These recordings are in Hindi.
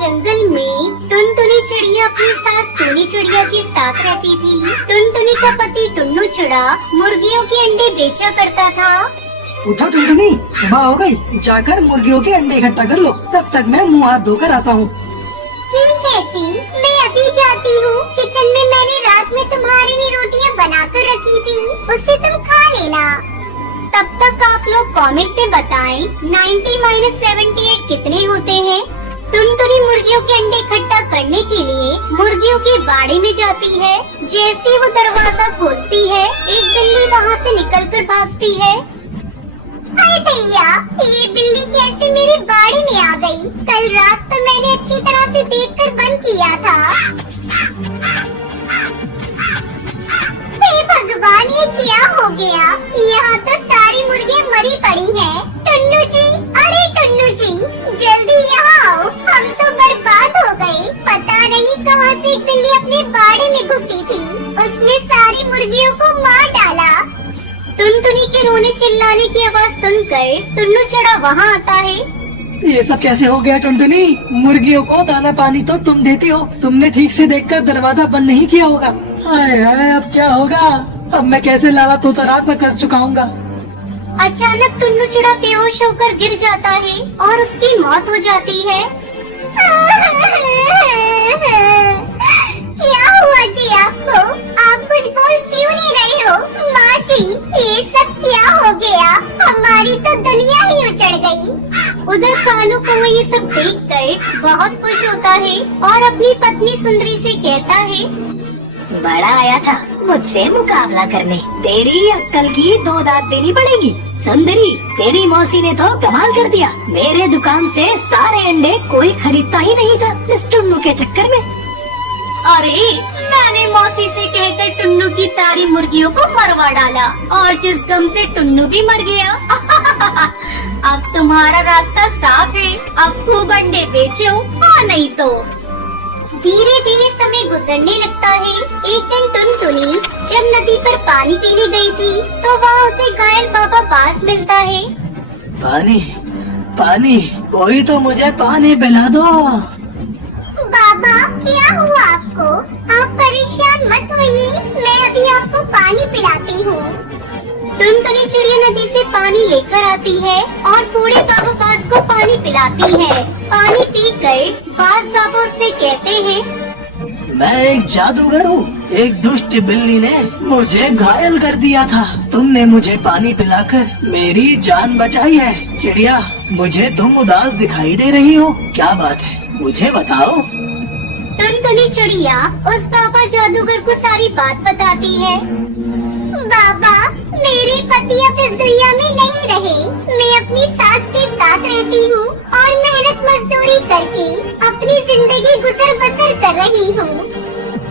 जंगल में टुनटुनी चिड़िया अपनी सास टूनी चिड़िया के साथ रहती थी। टुनटुनी का पति टुन्नू चिड़ा मुर्गियों के अंडे बेचा करता था। उठो टुनटुनी, सुबह हो गई, जाकर मुर्गियों के अंडे इकट्ठा कर लो, तब तक मैं मुँह हाथ धोकर आता हूँ। ठीक है जी, मैं अभी जाती हूँ। किचन में मैंने रात में तुम्हारे लिए रोटियाँ बनाकर रखी थी, उससे तुम खा लेना। तब तक आप लोग कमेंट में बताएं 90 - 78 कितने होते हैं। टुनटुनी मुर्गियों के अंडे इकट्ठा करने के लिए मुर्गियों के बाड़े में जाती है। जैसे वो दरवाजा खोलती है, एक बिल्ली वहाँ से निकलकर भागती है। अरे भैया, ये बिल्ली कैसे मेरे बाड़े में आ गई? कल रात तो मैंने अच्छी तरह से देखकर बंद किया था। हे भगवान, ये क्या हो गया? यहाँ तो सारी मुर्गियाँ मरी पड़ी हैं। टुन्नू जी, अरे टुन्नू जी, जल्दी यहाँ आओ, हम तो बर्बाद हो गए। पता नहीं कहाँ से एक बिल्ली अपने बाड़े में घुसी थी, उसने सारी मुर्गियों को मार डाला। टुनटुनी के रोने चिल्लाने की आवाज़ सुनकर टुन्नू चिड़ा वहाँ आता है। ये सब कैसे हो गया टुनटुनी? मुर्गियों को दाना पानी तो तुम देती हो, तुमने ठीक से देखकर दरवाजा बंद नहीं किया होगा। हाय हाय, अब क्या होगा? अब मैं कैसे लाला तोता रात में कर चुकाऊंगा। अचानक टुन्नू चिड़ा बेहोश होकर गिर जाता है और उसकी मौत हो जाती है। क्या हुआ जी आपको? आप कुछ बोल क्यों नहीं रहे हो? माँ जी, ये सब क्या हो गया? हमारी तो दुनिया ही उजड़ गई। उधर कालू कौवा ये सब देखकर बहुत खुश होता है और अपनी पत्नी सुंदरी से कहता है, बड़ा आया था मुझसे मुकाबला करने, तेरी अक्कल की 2 दांत देनी पड़ेगी। सुंदरी, तेरी मौसी ने तो कमाल कर दिया। मेरे दुकान से सारे अंडे कोई खरीदता ही नहीं था इस टुन्नू के चक्कर में। अरे, मैंने मौसी से कहकर टुन्नू की सारी मुर्गियों को मरवा डाला और जिस गम से टुन्नू भी मर गया। अब तुम्हारा रास्ता साफ है, अब खूब अंडे बेचो, हाँ नहीं तो। धीरे धीरे समय गुजरने लगता है। एक दिन टुनटुनी जब नदी पर पानी पीने गई थी तो वहाँ उसे घायल बाबा बास मिलता है। पानी पानी, कोई तो मुझे पानी पिला दो। बाबा, क्या हुआ आपको? आप परेशान मत होइए, मैं अभी आपको पानी पिलाती हूँ। टुनटुनी चिड़िया नदी से पानी लेकर आती है और बूढ़े बाबा बास को पानी पिलाती है। पानी पीकर बास बाबा उससे कहते हैं, मैं एक जादूगर हूँ। एक दुष्ट बिल्ली ने मुझे घायल कर दिया था, तुमने मुझे पानी पिलाकर मेरी जान बचाई है। चिड़िया, मुझे तुम उदास दिखाई दे रही हो, क्या बात है, मुझे बताओ। टुनटुनी चिड़िया उस बाबा जादूगर को सारी बात बताती है। बाबा, मेरे पति अब इस दुनिया में नहीं रहे। मैं अपनी सास के साथ रहती हूँ और मेहनत मजदूरी करके अपनी जिंदगी गुजर बसर कर रही हूँ।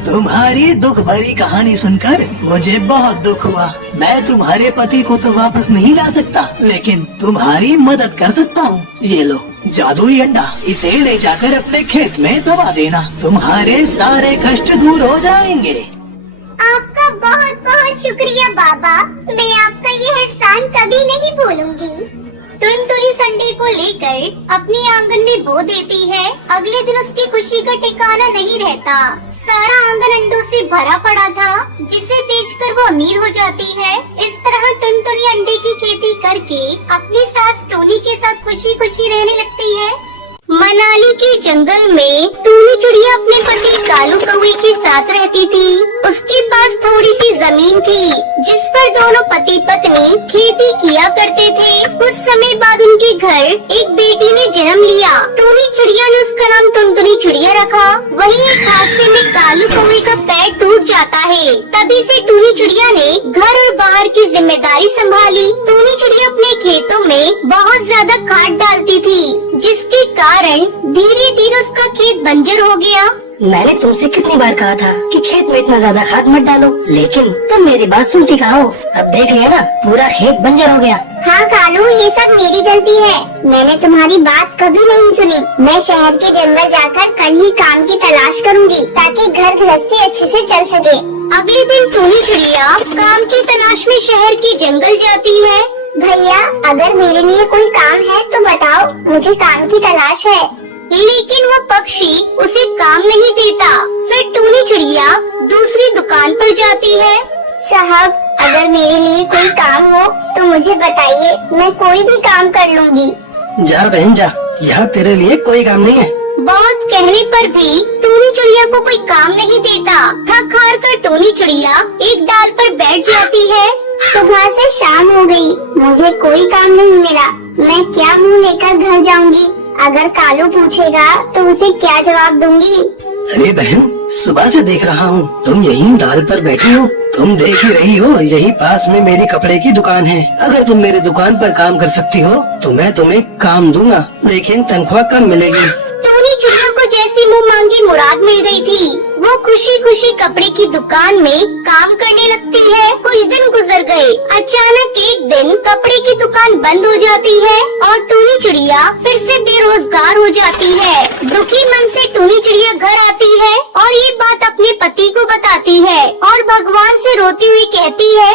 तुम्हारी दुख भरी कहानी सुनकर मुझे बहुत दुख हुआ। मैं तुम्हारे पति को तो वापस नहीं ला सकता, लेकिन तुम्हारी मदद कर सकता हूँ। ये लो जादुई अंडा, इसे ले जाकर अपने खेत में दबा देना, तुम्हारे सारे कष्ट दूर हो जाएंगे। आपका बहुत बहुत शुक्रिया बाबा, मैं आपका ये एहसान कभी नहीं भूलूंगी। टुनटुनी संडे को लेकर अपने आंगन में बो देती है। अगले दिन उसकी खुशी का ठिकाना नहीं रहता। सारा आंगन अंडों से भरा पड़ा था, जिसे बेचकर वो अमीर हो जाती है। इस तरह टुनटुनी अंडे की खेती करके अपनी सास टोनी के साथ खुशी खुशी रहने लगती है। मनाली के जंगल में टूनी चिड़िया अपने पति कालू कौवे के साथ रहती थी। उसके पास थोड़ी सी जमीन थी, जिस पर दोनों पति पत्नी खेती किया करते थे। कुछ समय बाद उनके घर एक बेटी ने जन्म लिया। टूनी चिड़िया ने उसका नाम टुनटुनी चिड़िया रखा। वहीं एक हादसे में कालू कौवे का पैर टूट जाता है। तभी से टूनी चिड़िया ने घर और बाहर की जिम्मेदारी संभाली। टूनी चिड़िया अपने खेतों में बहुत ज्यादा खाद डालती थी, जिसके कारण धीरे धीरे उसका खेत बंजर हो गया। मैंने तुमसे कितनी बार कहा था कि खेत में इतना ज्यादा खाद मत डालो, लेकिन तुम मेरी बात सुनती कहाँ हो? अब देख लिया ना, पूरा खेत बंजर हो गया। हाँ कालू, ये सब मेरी गलती है। मैंने तुम्हारी बात कभी नहीं सुनी। मैं शहर के जंगल जाकर कल ही काम की तलाश करूँगी, ताकि घर गृहस्थी अच्छे से चल सके। अगले दिन टूनी चिड़िया काम की तलाश में शहर के जंगल जाती है। भैया, अगर मेरे लिए कोई काम है तो बताओ, मुझे काम की तलाश है। लेकिन वो पक्षी उसे काम नहीं देता। फिर टूनी चिड़िया दूसरी दुकान पर जाती है। साहब, अगर मेरे लिए कोई काम हो तो मुझे बताइए, मैं कोई भी काम कर लूँगी। जा बहन जा, यहाँ तेरे लिए कोई काम नहीं है। बहुत कहने पर भी टूनी चिड़िया को कोई काम नहीं देता। थक हार कर टूनी चिड़िया एक डाल पर बैठ जाती है। सुबह से शाम हो गई, मुझे कोई काम नहीं मिला। मैं क्या मुंह लेकर घर जाऊंगी? अगर कालू पूछेगा तो उसे क्या जवाब दूंगी? अरे बहन, सुबह से देख रहा हूँ तुम यहीं डाल पर बैठी हो। तुम देख ही रही हो, यही पास में मेरी कपड़े की दुकान है। अगर तुम मेरी दुकान पर काम कर सकती हो तो मैं तुम्हें काम दूंगा, लेकिन तनख्वाह कम मिलेगी। टूनी चिड़िया को जैसी मुंह मांगी मुराद मिल गई थी। वो खुशी खुशी कपड़े की दुकान में काम करने लगती है। कुछ दिन गुजर गए। अचानक एक दिन कपड़े की दुकान बंद हो जाती है और टूनी चिड़िया फिर से बेरोजगार हो जाती है। दुखी मन से टूनी चिड़िया घर आती है और ये बात अपने पति को बताती है और भगवान से रोती हुई कहती है,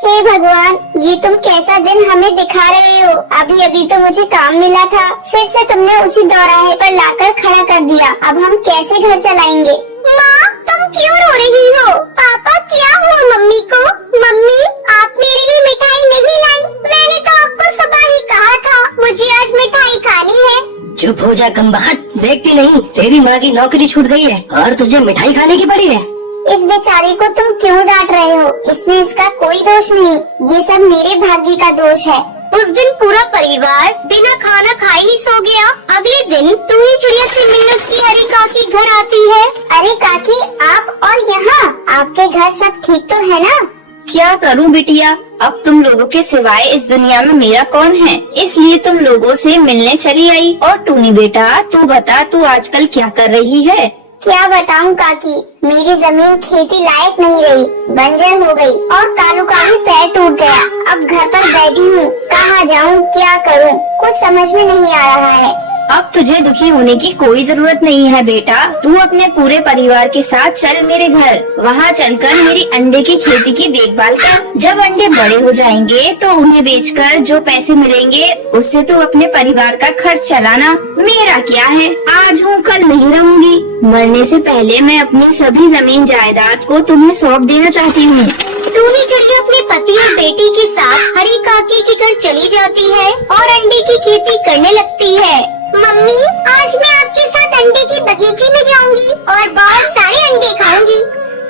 हे भगवान, ये तुम कैसा दिन हमें दिखा रहे हो? अभी अभी तो मुझे काम मिला था, फिर से तुमने उसी दौराहे पर लाकर खड़ा कर दिया। अब हम कैसे घर चलाएंगे? माँ, तुम क्यों रो रही हो? पापा, क्या हुआ मम्मी को? मम्मी, आप मेरे लिए मिठाई नहीं लाई? मैंने तो आपको सुबह ही कहा था मुझे आज मिठाई खानी है। चुप हो जा कमबख्त, देखती नहीं तेरी माँ की नौकरी छूट गई है और तुझे मिठाई खाने की पड़ी है। इस बेचारी को तुम क्यों डांट रहे हो? इसमें इसका कोई दोष नहीं, ये सब मेरे भाग्य का दोष है। उस दिन पूरा परिवार बिना खाना खाए ही सो गया। अगले दिन टूनी चिड़िया से मिलने उसकी हरी काकी घर आती है। अरे काकी, आप और यहाँ, आपके घर सब ठीक तो है ना? क्या करूं बिटिया, अब तुम लोगों के सिवाय इस दुनिया में मेरा कौन है, इसलिए तुम लोगों से मिलने चली आई। और टूनी बेटा, तू बता, तू आजकल क्या कर रही है? क्या बताऊं काकी, मेरी जमीन खेती लायक नहीं रही, बंजर हो गई और कालू का भी पैर टूट गया। अब घर पर बैठी हूँ, कहाँ जाऊँ, क्या करूँ, कुछ समझ में नहीं आ रहा है। अब तुझे दुखी होने की कोई जरूरत नहीं है बेटा। तू अपने पूरे परिवार के साथ चल मेरे घर। वहाँ चलकर मेरी अंडे की खेती की देखभाल कर। जब अंडे बड़े हो जाएंगे तो उन्हें बेचकर जो पैसे मिलेंगे उससे तू अपने परिवार का खर्च चलाना। मेरा क्या है, आज हूँ कल नहीं रहूंगी। मरने से पहले मैं अपनी सभी जमीन जायदाद को तुम्हें सौंप देना चाहती हूँ। टूनी चिड़िया अपने पति और बेटी के साथ हरी काकी के घर चली जाती है और अंडे की खेती करने लगती है। मम्मी, आज मैं आपके साथ अंडे के बगीचे में जाऊंगी और बहुत सारे अंडे खाऊंगी।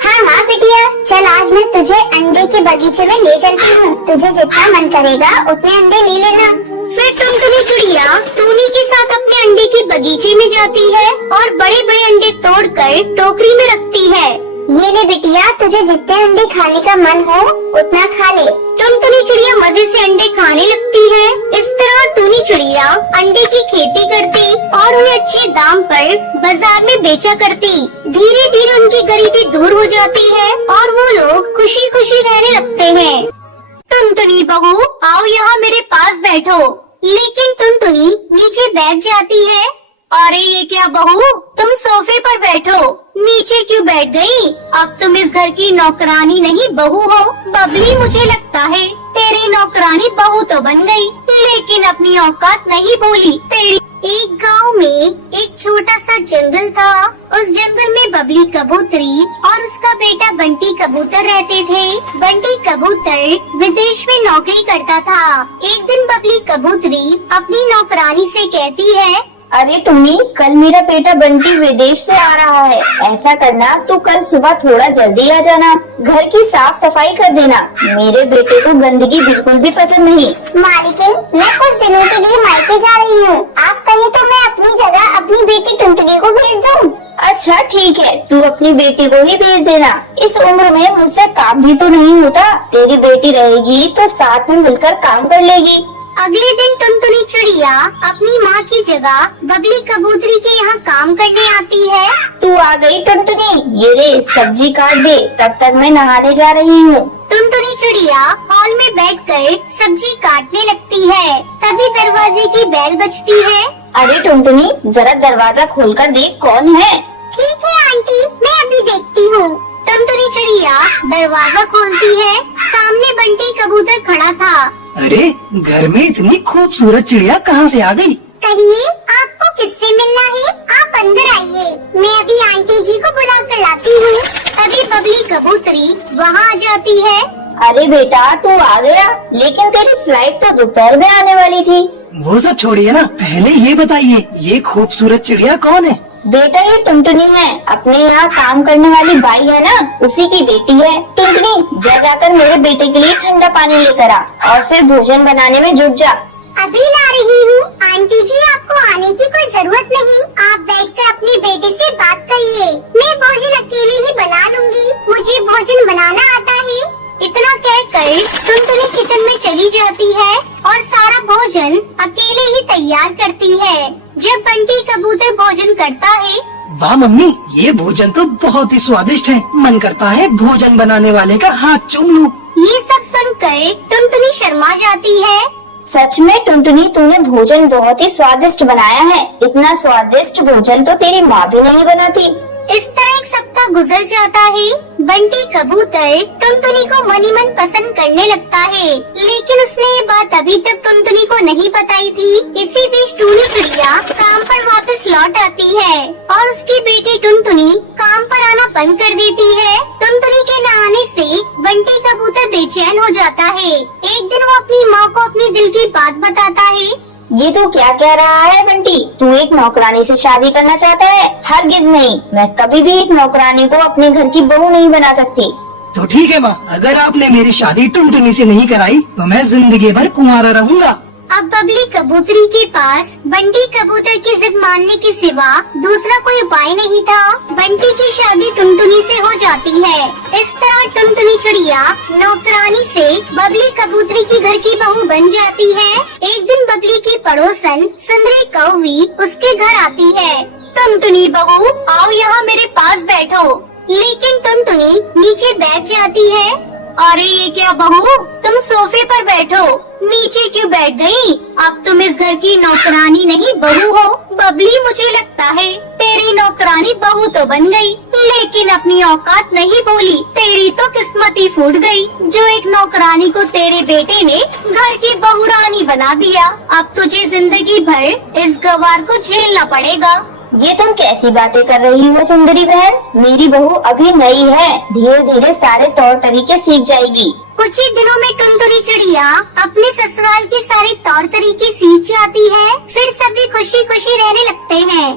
हाँ हाँ बिटिया, चल आज मैं तुझे अंडे के बगीचे में ले चलती हूँ। तुझे जितना मन करेगा उतने अंडे ले लेना। फिर टुनटुनी चिड़िया टूनी के साथ अपने अंडे के बगीचे में जाती है और बड़े बड़े अंडे तोड़कर टोकरी में रखती है। ये ले बिटिया, तुझे जितने अंडे खाने का मन हो उतना खा ले। टुनटुनी चिड़िया मजे से अंडे खाने लगती है। इस तरह टूनी चिड़िया अंडे की खेती करती और उन्हें अच्छे दाम पर बाजार में बेचा करती। धीरे धीरे उनकी गरीबी दूर हो जाती है और वो लोग खुशी खुशी रहने लगते हैं। टुनटुनी बहू, आओ यहाँ मेरे पास बैठो। लेकिन टुनटुनी नीचे बैठ जाती है। अरे ये क्या बहू, तुम सोफे पर बैठो, नीचे क्यों बैठ गई? अब तुम इस घर की नौकरानी नहीं बहू हो। बबली, मुझे लगता है तेरी नौकरानी बहू तो बन गई, लेकिन अपनी औकात नहीं भूली तेरी। एक गांव में एक छोटा सा जंगल था। उस जंगल में बबली कबूतरी और उसका बेटा बंटी कबूतर रहते थे। बंटी कबूतर विदेश में नौकरी करता था। एक दिन बबली कबूतरी अपनी नौकरानी से कहती है, अरे टूनी, कल मेरा बेटा बंटी विदेश से आ रहा है। ऐसा करना, तू कल सुबह थोड़ा जल्दी आ जाना। घर की साफ सफाई कर देना। मेरे बेटे को गंदगी बिल्कुल भी पसंद नहीं। मालकिन, मैं कुछ दिनों के लिए मायके जा रही हूँ। आप कहें तो मैं अपनी जगह अपनी बेटी टुनटुनी को भेज दूँ। अच्छा ठीक है, तू अपनी बेटी को ही भेज देना। इस उम्र में मुझसे काम भी तो नहीं होता। तेरी बेटी रहेगी तो साथ में मिलकर काम कर लेगी। अगले दिन टुनटुनी चिड़िया अपनी माँ की जगह बबली कबूतरी के यहाँ काम करने आती है। तू आ गई टुनटुनी, ये ले सब्जी काट दे, तब तक मैं नहाने जा रही हूँ। टुनटुनी चिड़िया हॉल में बैठकर सब्जी काटने लगती है। तभी दरवाजे की बेल बजती है। अरे टुनटुनी, जरा दरवाजा खोलकर देख कौन है। ठीक है आंटी, मैं अभी देखती हूँ। टुनटुनी चिड़िया दरवाजा खोलती है। सामने बंटी कबूतर खड़ा था। अरे घर में इतनी खूबसूरत चिड़िया कहाँ से आ गई? कहिए, आपको किससे मिलना है? आप अंदर आइए, मैं अभी आंटी जी को बुला कर लाती हूँ। तभी बबली कबूतरी वहाँ आ जाती है। अरे बेटा तू आ गया, लेकिन तेरी फ्लाइट तो दोपहर में आने वाली थी। वो सब छोड़िए ना, पहले ये बताइए ये खूबसूरत चिड़िया कौन है? बेटा ये टुनटुनी है, अपने यहाँ काम करने वाली बाई है ना, उसी की बेटी है। टुनटुनी जा जाकर मेरे बेटे के लिए ठंडा पानी लेकर आ और फिर भोजन बनाने में जुट जा। अभी ला रही हूँ। आंटी जी आपको आने की कोई जरूरत नहीं, आप बैठकर अपने बेटे से बात करिए। मैं भोजन अकेले ही बना लूंगी, मुझे भोजन बनाना आता है। इतना कहकर टुनटुनी किचन में चली जाती है और सारा भोजन अकेले ही तैयार करती है। जब बंटी कबूतर भोजन करता है, वाह मम्मी, ये भोजन तो बहुत ही स्वादिष्ट है। मन करता है भोजन बनाने वाले का हाथ चूम लूं। ये सब सुनकर टुनटुनी शर्मा जाती है। सच में टुनटुनी तूने भोजन बहुत ही स्वादिष्ट बनाया है, इतना स्वादिष्ट भोजन तो तेरी माँ भी नहीं बनाती। इस तरह एक सप्ताह गुजर जाता है। बंटी कबूतर टुनटुनी को मनी मन पसंद करने लगता है, लेकिन उसने ये बात अभी तक टुनटुनी को नहीं बताई थी। इसी बीच टूनी चिड़िया काम पर वापस लौट आती है और उसकी बेटी टुनटुनी काम पर आना बंद कर देती है। टुनटुनी के न आने से बंटी कबूतर बेचैन हो जाता है। एक दिन वो अपनी माँ को अपनी दिल की बात बताता है। ये तू क्या कह रहा है बंटी? तू एक नौकरानी से शादी करना चाहता है? हरगिज नहीं, मैं कभी भी एक नौकरानी को अपने घर की बहू नहीं बना सकती। तो ठीक है माँ, अगर आपने मेरी शादी टुनटुनी से नहीं कराई तो मैं जिंदगी भर कुंवारा रहूंगा। अब बबली कबूतरी के पास बंटी कबूतर की जिद मानने के सिवा दूसरा कोई उपाय नहीं था। बंटी की शादी टुनटुनी से हो जाती है। इस तरह टुनटुनी चिड़िया नौकरानी से बबली कबूतरी की घर की बहू बन जाती है। एक दिन बबली की पड़ोसन सुंदरी कौवी उसके घर आती है। टुनटुनी बहू आओ यहाँ मेरे पास बैठो। लेकिन टुनटुनी नीचे बैठ जाती है। अरे ये क्या बहू, तुम सोफे पर बैठो, नीचे क्यों बैठ गई? अब तुम इस घर की नौकरानी नहीं बहू हो। बबली मुझे लगता है तेरी नौकरानी बहू तो बन गई, लेकिन अपनी औकात नहीं भूली। तेरी तो किस्मत ही फूट गई, जो एक नौकरानी को तेरे बेटे ने घर की बहू रानी बना दिया। अब तुझे जिंदगी भर इस गवार को झेलना पड़ेगा। ये तुम कैसी बातें कर रही हो सुंदरी बहन? मेरी बहू अभी नई है, धीरे धीरे सारे तौर तरीके सीख जाएगी। कुछ ही दिनों में टुनटुनी चिड़िया अपने ससुराल के सारे तौर तरीके सीख जाती है। फिर सभी खुशी खुशी रहने लगते हैं।